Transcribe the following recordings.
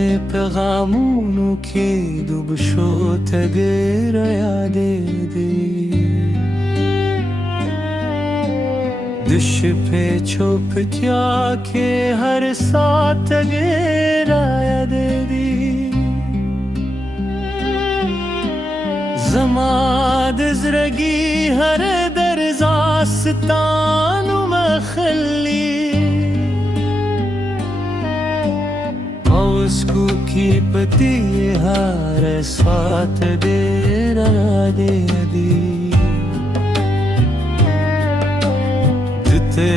पैगामों के दुबशोत गे यादे दी दिश पे छुप के हर साथ गे यादे दी जमाद ज़रगी हर दरज़ास्तानु मखली उसको की पति हर साथ दे दे दी जिते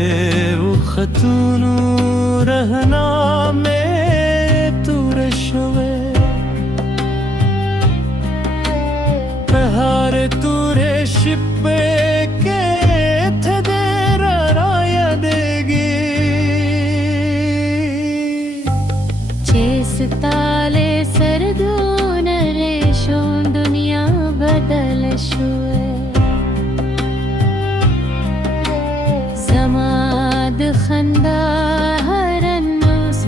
वो खतूनु रहना में तू रशवे हर तुरे शिपे के थे दे राया देगी ताले सरदून रेशो दुनिया बदल शुए समाद खंदा हरन्नुस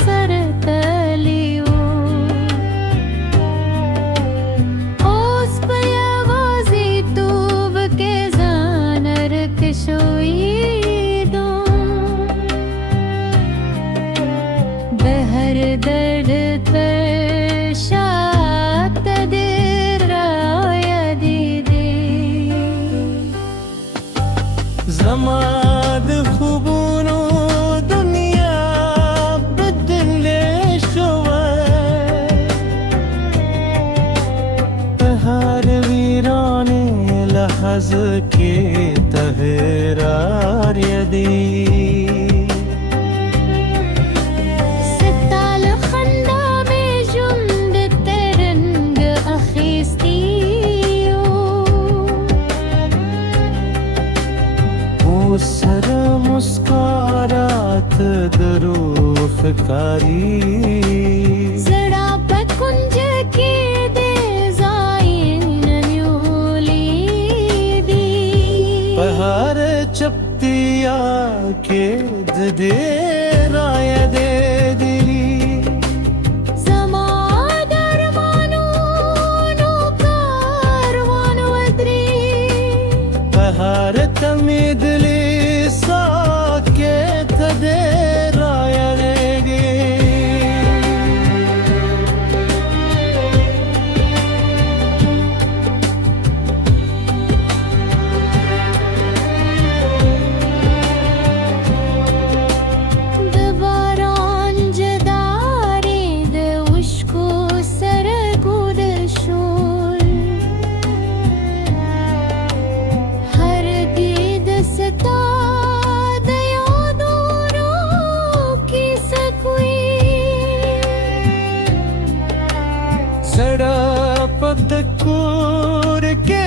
सर तलियो ओस पयावाजी तूब के जानर किशोई हर दर्द शात राया दीदी जमाद खूबूनो दुनिया बदले शुवे हर वीराने लहज के तहरार यदी सर मुस्कारात दरूफ कारी जड़ा पकुंज के दे जाइन न्यूली दी पहाड़ चपतिया के दे राया दे दिली समादर मानो नो कारवान वद्री पहाड़ तमिदली साके तदे राया देगी दबारान जदारी दे उश्को सर गुद शोल हर दीद सता पतकूर के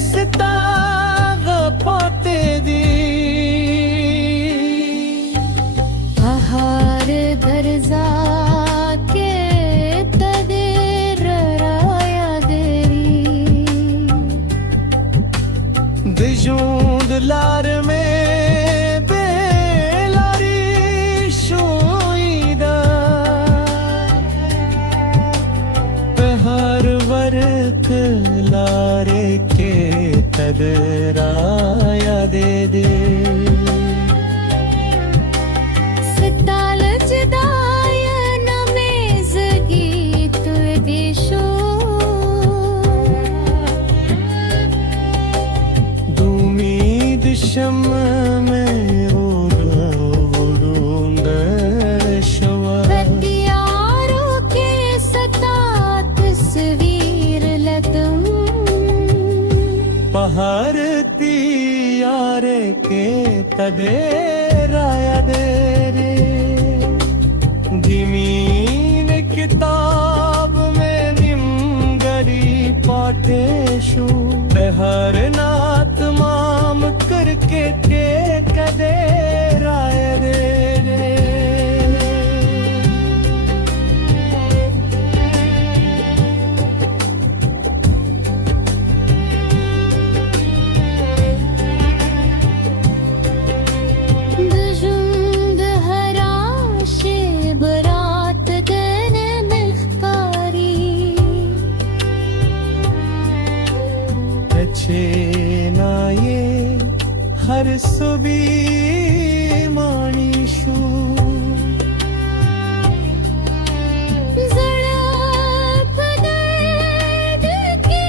सिताग पाते दी हर दर्जा के तदेर राया देरी दिजूद लार में बेलारी शोईदा हर वर्क लारे के तदराया दे दे सिताल जदाया नमेज़गी तु दिशो दूमीद शम में हर तियारे के तदे राया दे रे ज़मीन किताब में निमगरी पाटेशु हर नात माम करके के कदे राया दे रे दुजुंद हराशे बरात हर सुबी माणीशु झडप दर्द के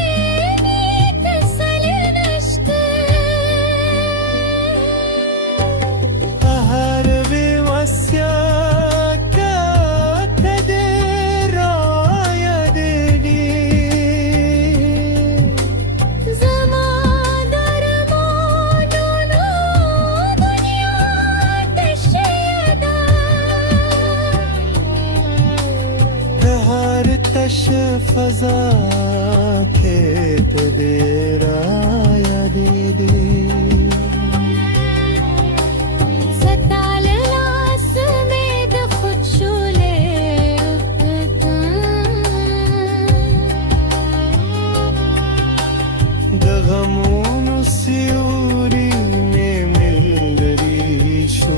नीत सलनष्ट हर विवस्य कथदे रायदेनी जमादार मोनोनो दुनिया तशयदा हर तश फजा खेत दे रायदेनी सताल लास में द खुदशुले दगमून सियूरी में मिलरी शो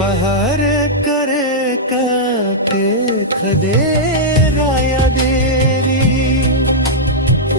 पहर करे के खदे राया देरी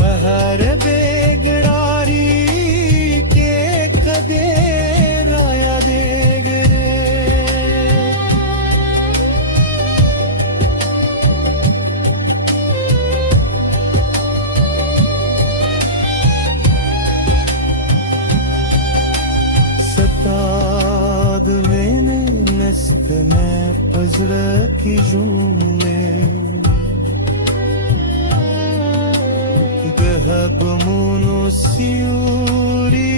पहर बेगड़ारी के खदे राया देगरे सताद मैंने नस्त में पजर की जूने गहब मुनो सियूरी